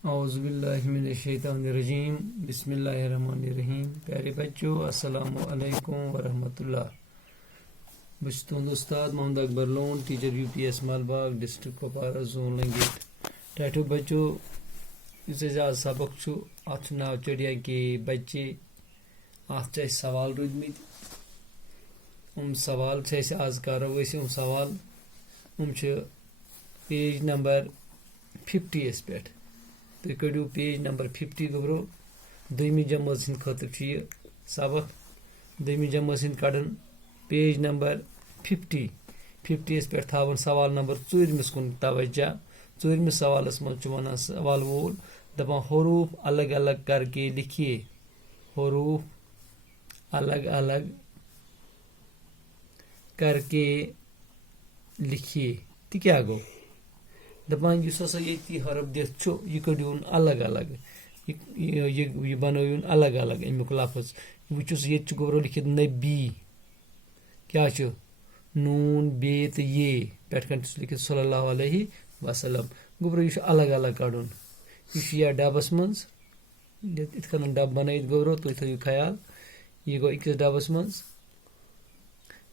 औज़ुबिल्लाहिमिनश्शैतानिर्रजीम बिस्मिल्लाहिर्रहमानिर्रहीम। प्यारे बच्चों, अस्सलामु अलैकुम वरहमतुल्लाह। बस तुंद उस्ताद Mohammad Akbar Lone, teacher UPS Malbagh, district Kupwara, zone Langate. टाइटो बच्चों, इस आज सबक अत नाव चिड़िया के बच्चे। अत सवाल रूदमित सवाल आज करो सवाल पेज नंबर 50 पे। तुम कड़ो पेज नंबर 50 गोबरो। दुमी जमात सद खतर सबक दुमी जमात सद कड़न पेज नंबर 50 पे थावन सवाल नंबर 4 कुन तवज्जा। 4 सवालस मज वन सवाल वोल दपान हरूफ अलग अलग करके लिखिए। हरूफ अलग अलग करके लिखिए। तो क्या गो दपान हसा ये हरफ दिख यह कड़ून अलग अलग, यह बनोन अलग अलग अमुक लफज। वुचुस ये गोबरो लिखित नबी, क्या नून बे तो ये पे लिखित सल्लल्लाहु अलैहि वसल्लम। गोबरो यह अलग अलग कड़न। यह डबस मज इत डब बन गोबरो तुम थो ख्याल। यह गो अकिस डबस मज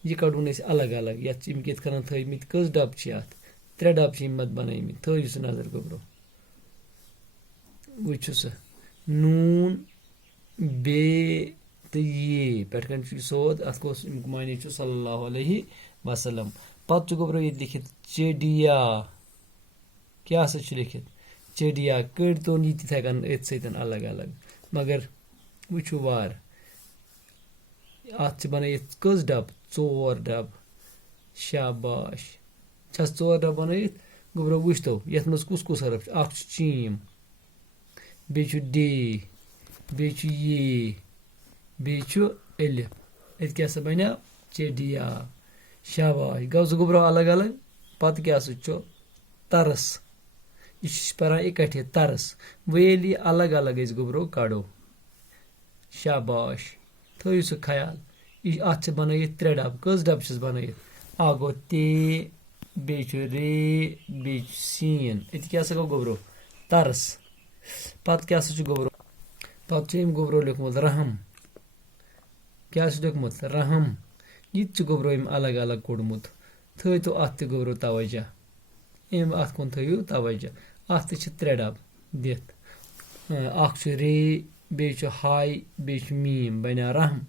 यह कड़न अलग अलग। ये थमित कस डब अत 3 डब मत बनमित थो नजर गोबरो। वुचु नून बे तो ये पे सोद अत माने सल्लल्लाहु अलैहि वसल्लम। पत गोबरो ये लिखित चिड़िया, क्या लिखित चिड़िया। कड़ तो ये हेकान अथ अलग अलग, मगर वुचु वार अत बन कस डब 4 डब। शाबाश छस 4 डब बन गोबरो। वुच तो ये मज कुस कुस हरफ अख चीम, बे डे, बे ये, बे एलिफ। इत क्या बनो चिड़िया। शाबाश गो गोबरो अलग अलग। पत क्या तरस, यह पान इकट्ठे तरस। ये अलग अलग गोबरो कड़ो। शाबाश थो सह ख्याल। यह अत बन 3 डब। कस डब बन गो ते, बे रे, बे सीन। इत क्या गो गोबरो तरस। पत क्या गोबरो पत गोबरो लिखमुत रहम। क्या लिखमुत रहम। यह गोबरो अलग अलग कोड़मुत। थो तो अत गोबरो तवज्जा। अत कुन थो तवज्जा। अत 3 डब दिथ। अख रे, बे हाय, बे मीम बना रहम।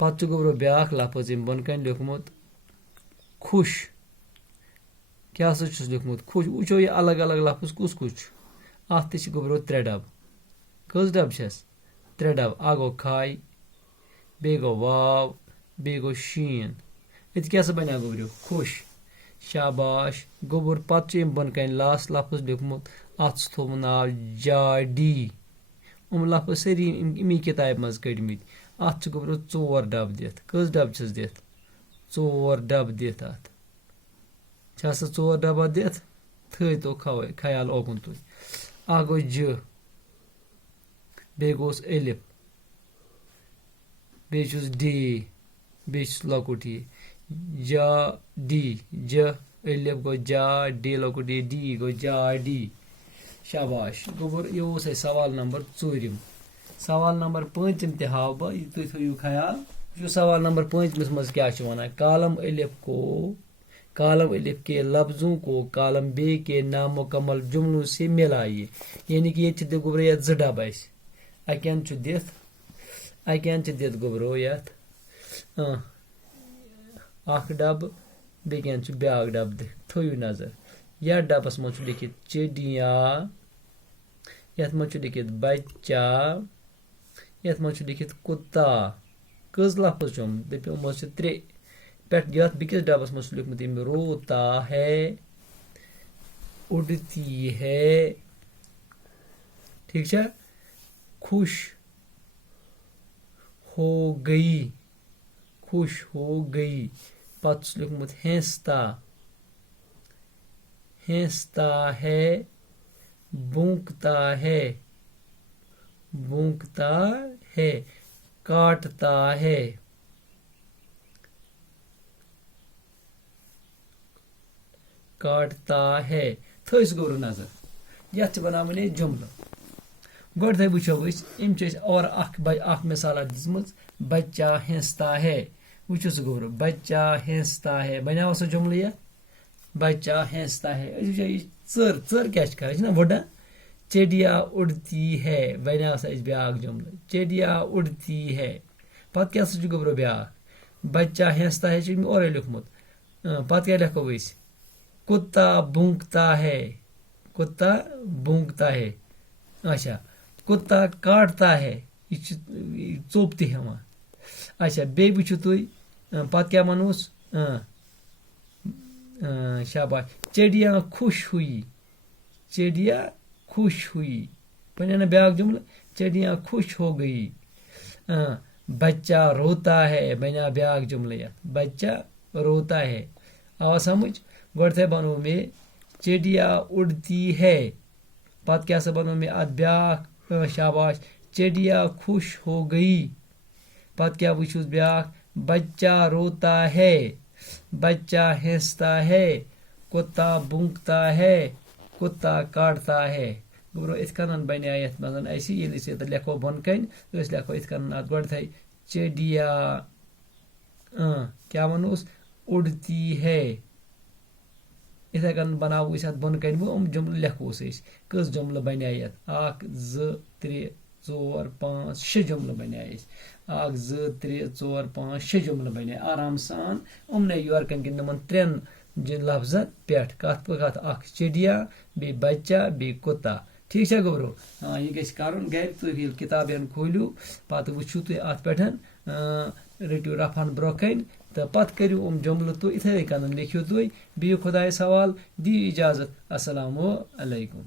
पत गोबरो ब्याक लफज बन कन लिखमुत खुश। क्या लिखमुत खुश। वुचो यह अलग अलग लफज कुस कुछ। अत गोबरो 3 डब। कस डब 3 डब। गो खाय, बे गो वाव, बे गो शीन। इत क्या बना गोबरो खुश। शाबाश गोबर। पत बन कन लास्ट लफज लिखमुत अत थो नाव जाडी। लफज सारी इमी किताब मज कड़मित। अत गोबरो 4 डब दिथ। कस डब दिथ 4 डब दिथ। अत 4 डबा दिथ। थो तो ख्याल ओकुन तुम। गो ज, बे गोस एलिफ, बे डे, बे लकुट ये जा डी। ज एलिफ गो जा, डी लकुट ये डी गो जा डी। शाबाश गोबर। यह सवाल नंबर 4। सवाल नंबर 5 ते हाव बह तुम थो ख्याल। सवाल नंबर 5 मज क्या वन कालम अलिफ के लफ्जों को कालम बे के नामुकम्मल जुमलों से मिलाइए। यानी कि ये गोबर ये 2 डब अकन दिथ गोबरो यथ अख डब बेकन ब्याक डब दिथ। थो नजर। यथ डबस मज लिखित चिड़िया, यथ मज लिखित बच्चा, यथ मज लिखित कुत्ता। कस लफज दपो मज 3 पे। यथ बिकिस डबस मज लिखमुत रोता है, उड़ती है। ठीक है। खुश हो गई, खुश हो गई। पत लिखमुत हैंसता, हैंसता है, भूंकता है, भूंकता है। काटता है, काटता है। थो गोबरो नजर। यथ बनावन जुमल गोडे वो और मिसाल दिस बच्चा हंसता है वो गोबर बच्चा हंसता है बना सो जुमल ये बच्चा हंसता है चर क्या कर वुडा चिड़िया उड़ती है बना ब्या जुमल चिड़िया उड़ती है पत क्या गोबर ब्या बच्चा हंसता है और लिखमुत पत क्या लिखो कुत्ता भूंकता है कुत्ता भूंकता है अच्छा कुत्ता काटता है यह चोप त हेवान अच्छा बे वो तुम पत क्या वनोस शाबाश चिड़िया खुश हुई चिड़िया खुश हुई बना ब्या जुमल चिड़िया खुश हो गई बच्चा रोता है बना ब्या जुमल बच्चा रोता है आवा समझ गोडे बनो में चिड़िया उड़ती है पत क्या बनो में अत ब्या शाबाश चिड़िया खुश हो गई पत क्या वुचुस ब्या बच्चा रोता है बच्चा हंसता है कुत्ता भूंकता है कुत्ता काटता है गोबरो इत कन बने ये मज लिखो बन कन लिखो इत कन गोडे चिड़िया क्या वनोस उड़ती है इथे कन बनाव बन कन जुमल लिखोस कस जुमल बने ये 1 2 3 4 5 6 जुमल बने 1 2 3 4 5 6 जुमल बने आराम सान उमने योर कन नमन 3 लफ्जन पे कत कत चिड़िया बे बच्चा बे कुत्ता ठीक है गोबरो यह गन गर तुम किताब खोलू पत वो तुम अत पे रटू रफान ब्रो कन तो पत करू जुमल तो इथे कन लिखियो तुम बिहु खुदायस हवाल दी इजाजत अस्सलामु अलैकुम।